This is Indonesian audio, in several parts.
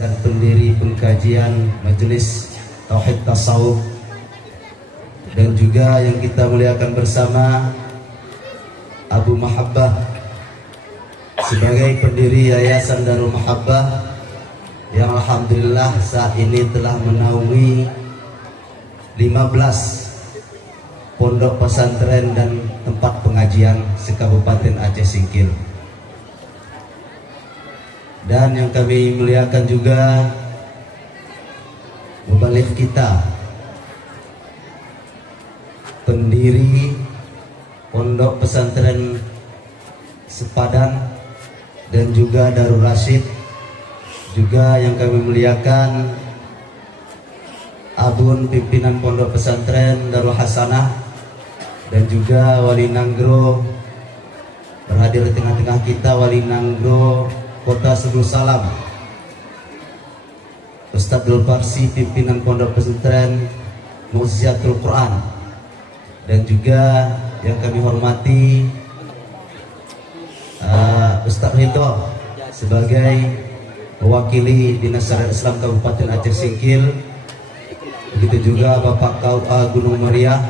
dan pendiri pengkajian Majelis Tauhid Tasawuf, dan juga yang kita muliakan bersama Abu Mahabbah sebagai pendiri Yayasan Darul Mahabbah yang alhamdulillah saat ini telah menaungi 15 pondok pesantren dan tempat pengajian se-Kabupaten Aceh Singkil. Dan yang kami muliakan juga mubaligh kita, pendiri pondok pesantren Sepadan dan juga Darul Rasyid, juga yang kami muliakan Abun pimpinan pondok pesantren Darul Hasanah, dan juga Wali Nanggro berhadir di tengah-tengah kita, Wali Nanggro Kota Sebul Salam, Ustadz Dul Parsi pimpinan pondok pesantren Mu'jizatul Quran, dan juga yang kami hormati Ustadz Ridho sebagai mewakili Dinas Syariat Islam Kabupaten Aceh Singkil, begitu juga Bapak KUA Gunung Meriah,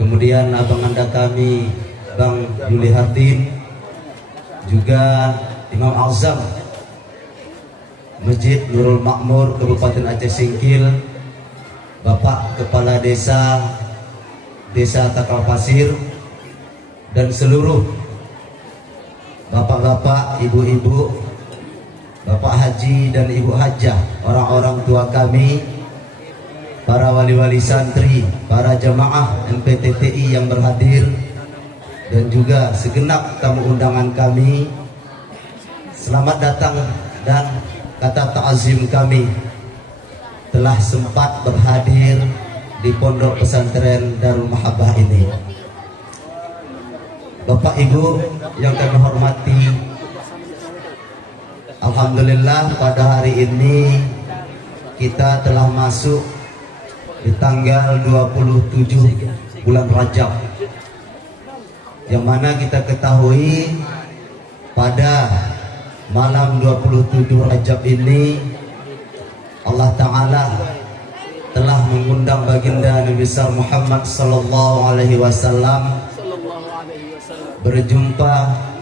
kemudian abang anda kami Bang Yuli Hardin, juga Imam Azam Masjid Nurul Makmur Kabupaten Aceh Singkil, Bapak Kepala Desa Takal Pasir, dan seluruh bapak-bapak, ibu-ibu, bapak haji dan ibu hajah, orang-orang tua kami, para wali-wali santri, para jamaah MPTTI yang berhadir, dan juga segenap tamu undangan kami. Selamat datang, dan kata ta'zim kami telah sempat berhadir di pondok pesantren Darul Mahabbah ini. Bapak Ibu yang kami hormati, alhamdulillah pada hari ini kita telah masuk di tanggal 27 bulan Rajab, yang mana kita ketahui pada malam 27 Rajab ini Allah Ta'ala telah mengundang baginda Nabi besar Muhammad Sallallahu Alaihi Wasallam berjumpa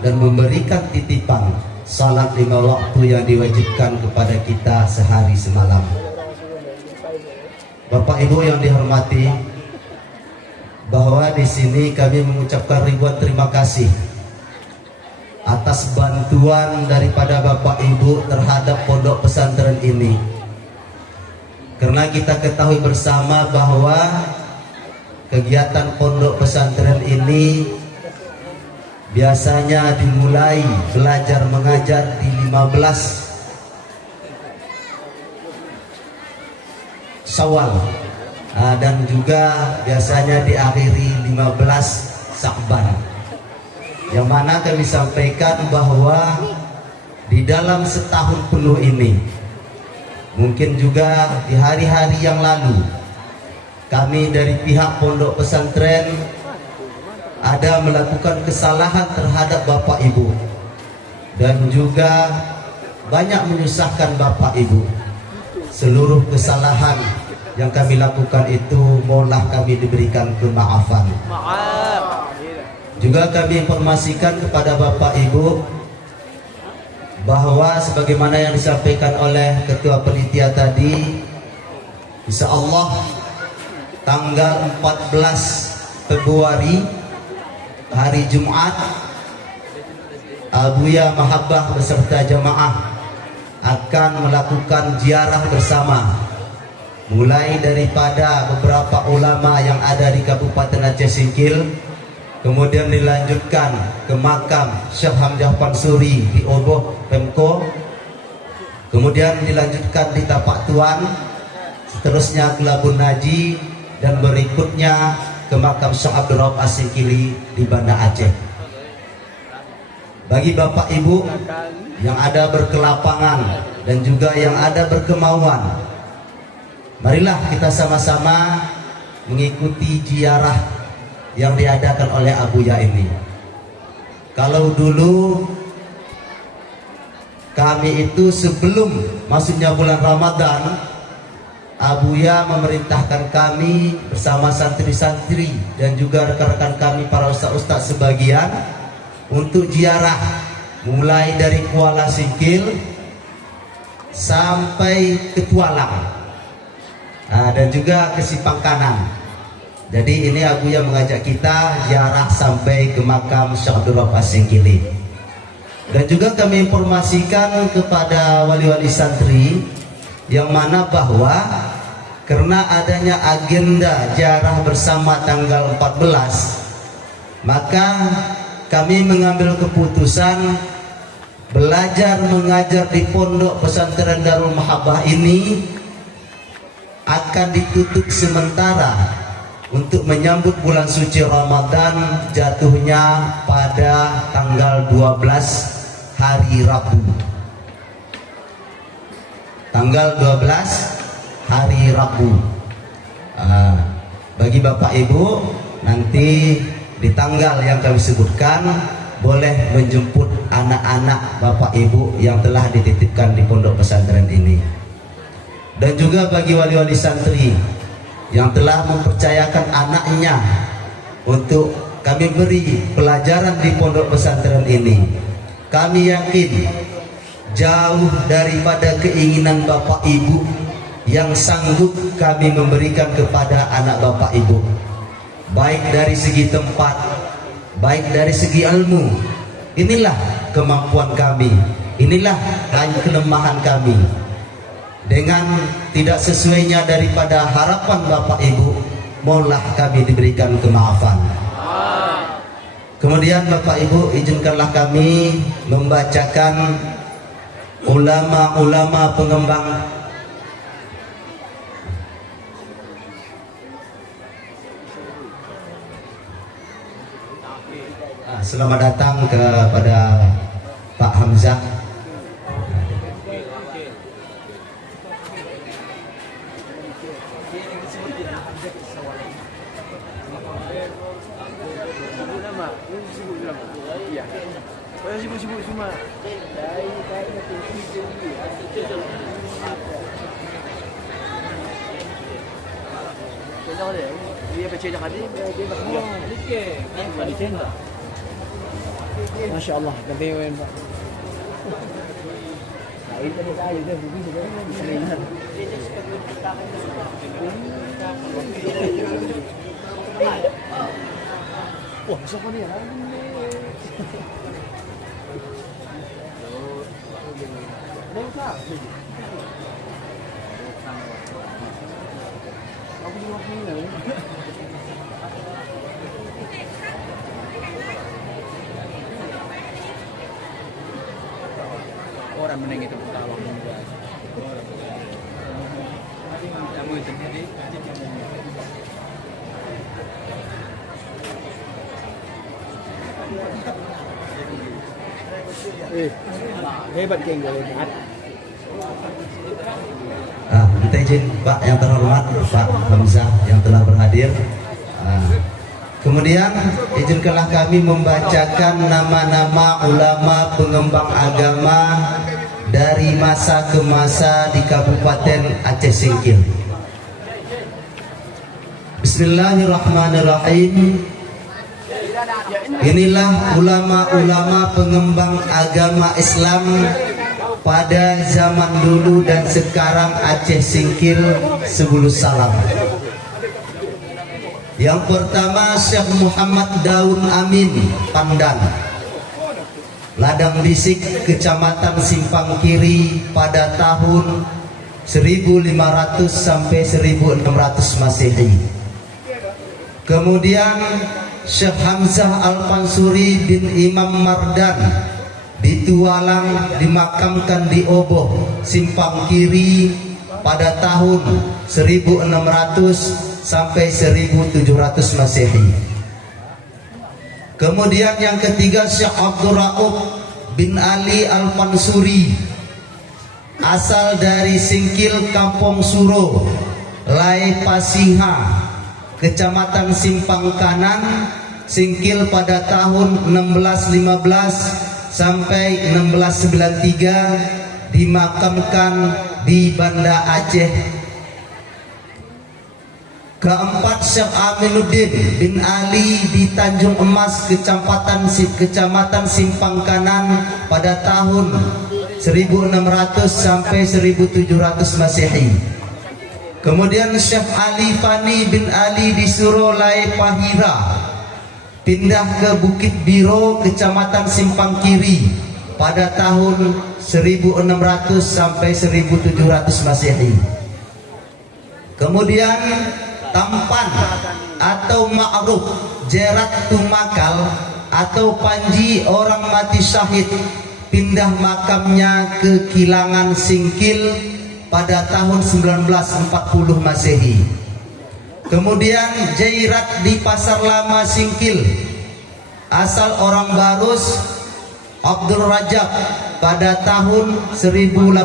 dan memberikan titipan salat 5 waktu yang diwajibkan kepada kita sehari semalam. Bapak Ibu yang dihormati, bahwa di sini kami mengucapkan ribuan terima kasih atas bantuan daripada Bapak Ibu terhadap pondok pesantren ini. Karena kita ketahui bersama bahwa kegiatan pondok pesantren ini biasanya dimulai belajar mengajar di 15 Syawal, dan juga biasanya diakhiri 15 Sya'ban, yang mana kami sampaikan bahwa di dalam setahun penuh ini, mungkin juga di hari-hari yang lalu, kami dari pihak pondok pesantren ada melakukan kesalahan terhadap Bapak Ibu, dan juga banyak menyusahkan Bapak Ibu. Seluruh kesalahan yang kami lakukan itu mohonlah kami diberikan kemaafan. Juga kami informasikan kepada Bapak Ibu bahwa sebagaimana yang disampaikan oleh Ketua Panitia tadi, insya Allah tanggal 14 Februari hari Jumat, Abuya Mahabbah beserta jamaah akan melakukan ziarah bersama, mulai daripada beberapa ulama yang ada di Kabupaten Aceh Singkil, kemudian dilanjutkan ke makam Syekh Hamzah Pansuri di Oboh Pemko, kemudian dilanjutkan di Tapak Tuan, seterusnya ke Labun Naji, dan berikutnya ke makam Syekh Abdul Rauf As-Singkili di Banda Aceh. Bagi Bapak Ibu yang ada berkelapangan dan juga yang ada berkemauan, marilah kita sama-sama mengikuti ziarah yang diadakan oleh Abuya ini. Kalau dulu kami itu sebelum masuknya bulan Ramadan, Abuya memerintahkan kami bersama santri-santri dan juga rekan-rekan kami para ustaz-ustaz sebagian untuk ziarah mulai dari Kuala Singkil sampai ke Tualang, dan juga ke Simpang Kanan. Jadi ini Abuya mengajak kita ziarah sampai ke makam Syekh Abdul Wahab Singkili. Dan juga kami informasikan kepada wali-wali santri yang mana bahwa karena adanya agenda ziarah bersama tanggal 14, maka kami mengambil keputusan belajar mengajar di Pondok Pesantren Darul Mahabbah ini akan ditutup sementara untuk menyambut bulan suci Ramadan jatuhnya pada tanggal 12 hari Rabu. Tanggal 12 hari Rabu. Bagi Bapak Ibu nanti di tanggal yang kami sebutkan boleh menjemput anak-anak Bapak Ibu yang telah dititipkan di pondok pesantren ini. Dan juga bagi wali-wali santri yang telah mempercayakan anaknya untuk kami beri pelajaran di pondok pesantren ini, kami yakin jauh daripada keinginan Bapak Ibu yang sanggup kami memberikan kepada anak Bapak Ibu, baik dari segi tempat, baik dari segi ilmu. Inilah kemampuan kami, inilah kelemahan kami. Dengan tidak sesuainya daripada harapan Bapak Ibu, mohonlah kami diberikan kemaafan. Kemudian Bapak Ibu, izinkanlah kami membacakan ulama-ulama pengembang selamat datang kepada Pak Hamzah. Masya Allah, gabi mo yun ba? Kain ka tayo, wah, gusto ko niya. Bayo ka. Ako yung ako nila. Orang meneng itu petawang juga. Kamu itu tadi. Hebat geng gue lihat. Kita izin Pak yang terhormat Pak Hamzah yang telah berhadir. Kemudian izinkanlah kami membacakan nama-nama ulama pengembang agama dari masa ke masa di Kabupaten Aceh Singkil. Bismillahirrahmanirrahim. Inilah ulama-ulama pengembang agama Islam pada zaman dulu dan sekarang Aceh Singkil sebelum salam. Yang pertama Syekh Muhammad Daun Amin Pandan, Ladang Bisik, Kecamatan Simpang Kiri pada tahun 1500 sampai 1600 Masehi. Kemudian Syekh Hamzah Al-Pansuri bin Imam Mardan di Tualang dimakamkan di Oboh, Simpang Kiri pada tahun 1600 sampai 1700 Masehi. Kemudian yang ketiga Syekh Abdul Rauf bin Ali Al-Pansuri, asal dari Singkil Kampung Suro, Lai Pasiha, Kecamatan Simpang Kanan, Singkil pada tahun 1615 sampai 1693 dimakamkan di Banda Aceh. Keempat, Syekh Aminuddin bin Ali di Tanjung Emas, Kecamatan Simpang Kanan pada tahun 1600 sampai 1700 Masehi. Kemudian Syekh Ali Fani bin Ali di Surolai Pahira, pindah ke Bukit Biro, Kecamatan Simpang Kiri pada tahun 1600 sampai 1700 Masehi. Kemudian Tampan atau Ma'ruf Jerat Tumakal atau Panji orang mati syahid, pindah makamnya ke Kilangan Singkil pada tahun 1940 Masehi. Kemudian Jairat di Pasar Lama Singkil, asal orang Barus, Abdul Rajab pada tahun 1850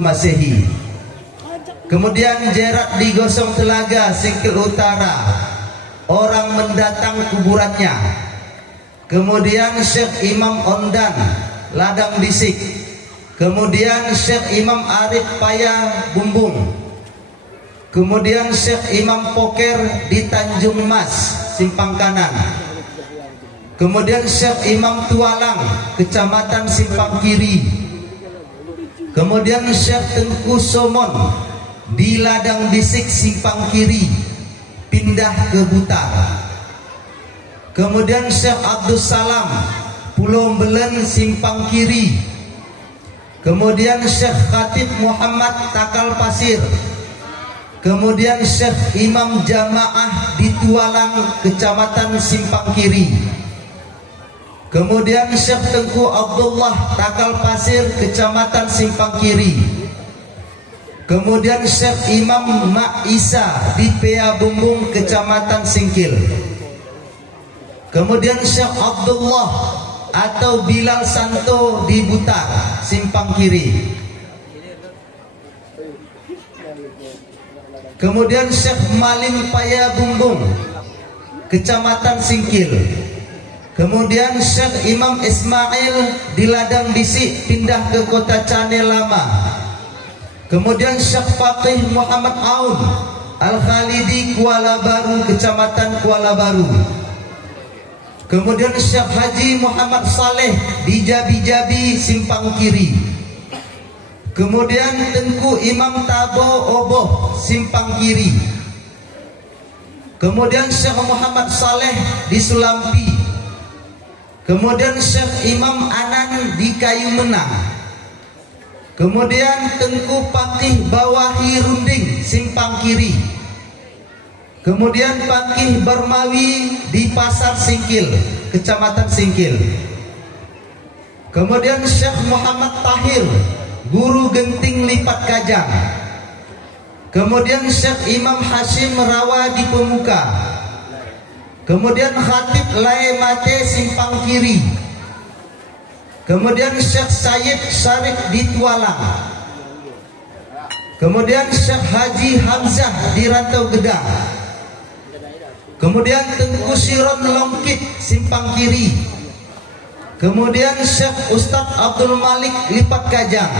Masehi. Kemudian Jerat di Gosong Telaga Singkil Utara, orang mendatang kuburannya. Kemudian Syekh Imam Ondan Ladang Bisik. Kemudian Syekh Imam Arif Paya Bumbung. Kemudian Syekh Imam Poker di Tanjung Mas Simpang Kanan. Kemudian Syekh Imam Tualang Kecamatan Simpang Kiri. Kemudian Syekh Tengku Somon di Ladang Bisik Simpang Kiri, pindah ke Butar. Kemudian Syekh Abdul Salam Pulau Belen Simpang Kiri. Kemudian Syekh Khatib Muhammad Takal Pasir. Kemudian Syekh Imam Jamaah di Tualang Kecamatan Simpang Kiri. Kemudian Syekh Tengku Abdullah Takal Pasir Kecamatan Simpang Kiri. Kemudian Syekh Imam Mak Isa di Pea Bumbung Kecamatan Singkil. Kemudian Syekh Abdullah atau Bilal Santo di Butar Simpang Kiri. Kemudian Syekh Malim Paya Bumbung Kecamatan Singkil. Kemudian Syekh Imam Ismail di Ladang Bisik, pindah ke Kota Cane Lama. Kemudian Syekh Faqih Muhammad Aun Al-Khalidi Kuala Baru Kecamatan Kuala Baru. Kemudian Syekh Haji Muhammad Saleh di Jabi-Jabi Simpang Kiri. Kemudian Tengku Imam Tabo Oboh Simpang Kiri. Kemudian Syekh Muhammad Saleh di Sulampi. Kemudian Syekh Imam Anan di Kayu Menang. Kemudian Tengku Pakih Bawahi Runding Simpang Kiri. Kemudian Pakih Barmawi di Pasar Singkil Kecamatan Singkil. Kemudian Syekh Muhammad Tahir Guru Genting Lipat Kajang. Kemudian Syekh Imam Hashim Rawa di Pemuka. Kemudian Khatib Lae Mate Simpang Kiri. Kemudian Syekh Sayyid Syarif di Tualang. Kemudian Syekh Haji Hamzah di Rantau Gedang. Kemudian Tengku Siron Longkit Simpang Kiri. Kemudian Syekh Ustadz Abdul Malik Lipat Kajang.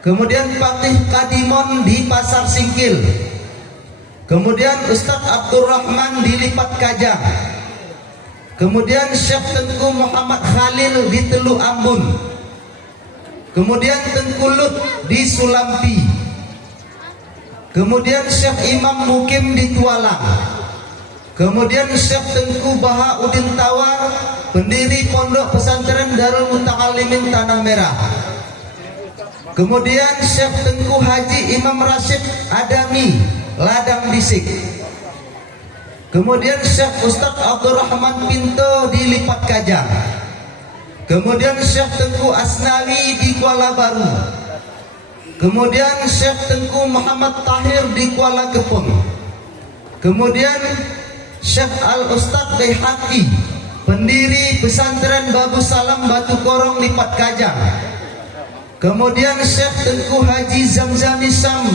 Kemudian Pakih Kadimon di Pasar Singkil. Kemudian Ustadz Abdul Rahman di Lipat Kajang. Kemudian Syekh Tengku Muhammad Khalil di Teluk Ambun. Kemudian Tengku Lut di Sulampi. Kemudian Syekh Imam Mukim di Tualang. Kemudian Syekh Tengku Bahauddin Tawar, pendiri Pondok Pesantren Darul Muta'alimin Tanah Merah. Kemudian Syekh Tengku Haji Imam Rashid Adami Ladang Bisik. Kemudian Syekh Ustadz Abdurrahman Pinto di Lipat Kajang. Kemudian Syekh Tengku Asnawi di Kuala Baru. Kemudian Syekh Tengku Muhammad Tahir di Kuala Kepung. Kemudian Syekh Al-Ustadz Bihaqi, pendiri pesantren Babu Salam Batu Korong Lipat Kajang. Kemudian Syekh Tengku Haji Zamzami Sam,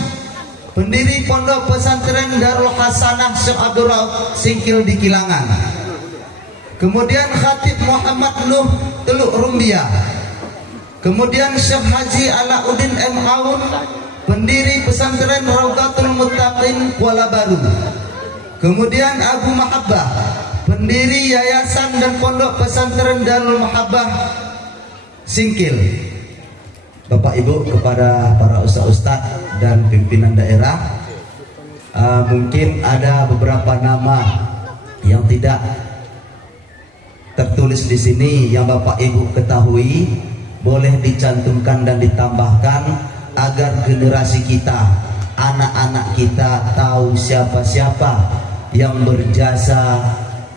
pendiri Pondok Pesantren Darul Hasanah Syekh Abdul Rauf Singkil di Kilangan. Kemudian Khatib Muhammad Nuh Teluk Rumbia. Kemudian Syekh Haji Alauddin M. Aun, pendiri pesantren Raudatul Muttaqin Kuala Baru. Kemudian Abu Mahabbah, pendiri yayasan dan pondok pesantren Darul Mahabbah Singkil. Bapak Ibu, kepada para ustaz-ustaz dan pimpinan daerah, mungkin ada beberapa nama yang tidak tertulis di sini yang Bapak Ibu ketahui, boleh dicantumkan dan ditambahkan agar generasi kita, anak-anak kita tahu siapa-siapa yang berjasa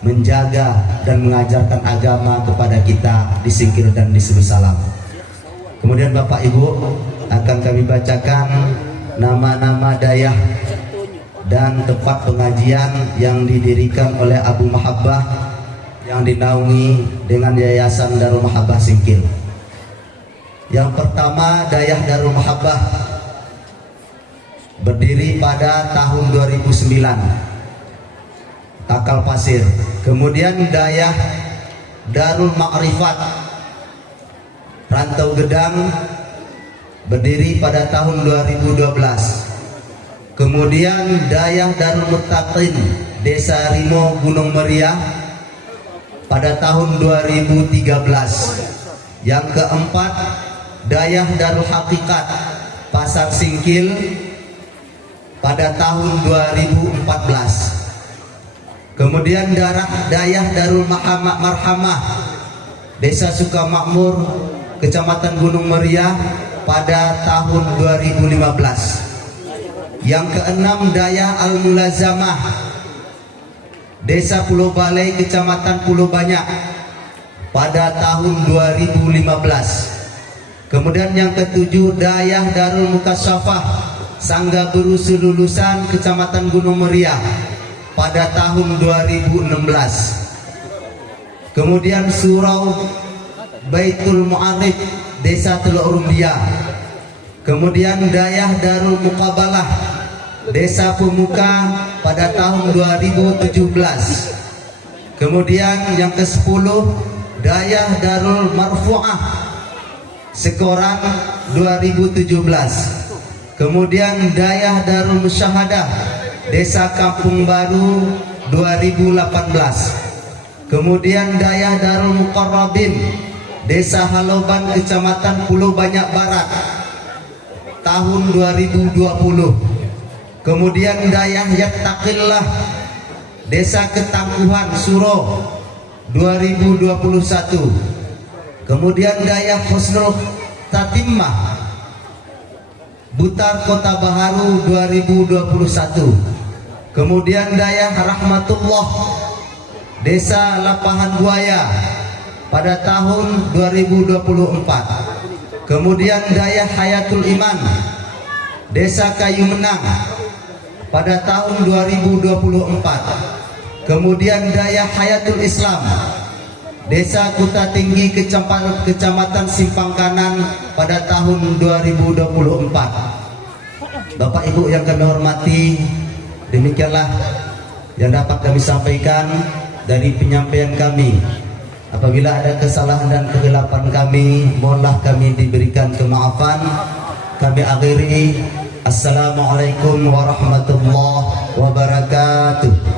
menjaga dan mengajarkan agama kepada kita di Singkil dan di Serusalam. Kemudian Bapak Ibu akan kami bacakan nama-nama dayah dan tempat pengajian yang didirikan oleh Abu Mahabbah yang dinaungi dengan Yayasan Darul Mahabbah Singkil. Yang pertama, Dayah Darul Mahabbah berdiri pada tahun 2009, Takal Pasir. Kemudian Dayah Darul Ma'rifat Rantau Gedang berdiri pada tahun 2012. Kemudian Dayah Darul Muttaqin Desa Rimo Gunung Meriah pada tahun 2013. Yang keempat, Dayah Darul Haqiqat Pasar Singkil pada tahun 2014. Kemudian Dayah Darul Marhamah Desa Sukamakmur Kecamatan Gunung Meriah pada tahun 2015. Yang keenam, Dayah Al-Mulazamah Desa Pulau Balai Kecamatan Pulau Banyak pada tahun 2015. Kemudian yang ketujuh, Dayah Darul Mukasyafah Sangga Berusul Lulusan Kecamatan Gunung Meriah pada tahun 2016. Kemudian Surau Baitul Mu'arif Desa Teluk Rumbia. Kemudian Dayah Darul Muqabalah Desa Pemuka pada tahun 2017. Kemudian yang ke-10, Dayah Darul Marfu'ah Sekorang 2017. Kemudian Dayah Darul Musyahadah Desa Kampung Baru 2018. Kemudian Dayah Darul Muqarrabin Desa Haloban Kecamatan Pulau Banyak Barat tahun 2020. Kemudian Dayah Yattaqillah Desa Ketangguhan Suro 2021. Kemudian Dayah Husnul Tatimah Butar Kota Baharu 2021. Kemudian Dayah Rahmatullah Desa Lapahan Buaya pada tahun 2024. Kemudian Dayah Hayatul Iman Desa Kayu Menang pada tahun 2024. Kemudian Dayah Hayatul Islam Desa Kuta Tinggi Kecamatan Simpang Kanan pada tahun 2024. Bapak Ibu yang kami hormati, demikianlah yang dapat kami sampaikan dari penyampaian kami. Apabila ada kesalahan dan kegelapan kami, mohonlah kami diberikan kemaafan. Kami akhiri. Assalamualaikum warahmatullahi wabarakatuh.